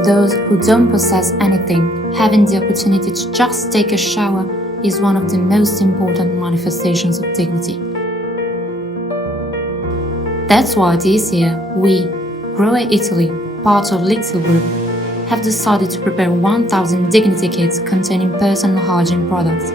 For those who don't possess anything, having the opportunity to just take a shower is one of the most important manifestations of dignity. That's why this year we, GROHE Italy, part of LIXIL Group, have decided to prepare 1,000 dignity kits containing personal hygiene products.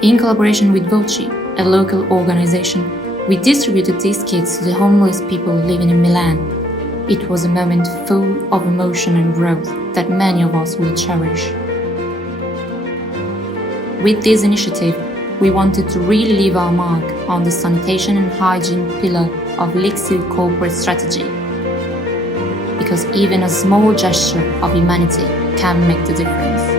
In collaboration with VoCi, a local organization, we distributed these kits to the homeless people living in Milan. It was a moment full of emotion and growth that many of us will cherish. With this initiative, we wanted to really leave our mark on the sanitation and hygiene pillar of LIXIL corporate strategy. Because even a small gesture of humanity can make the difference.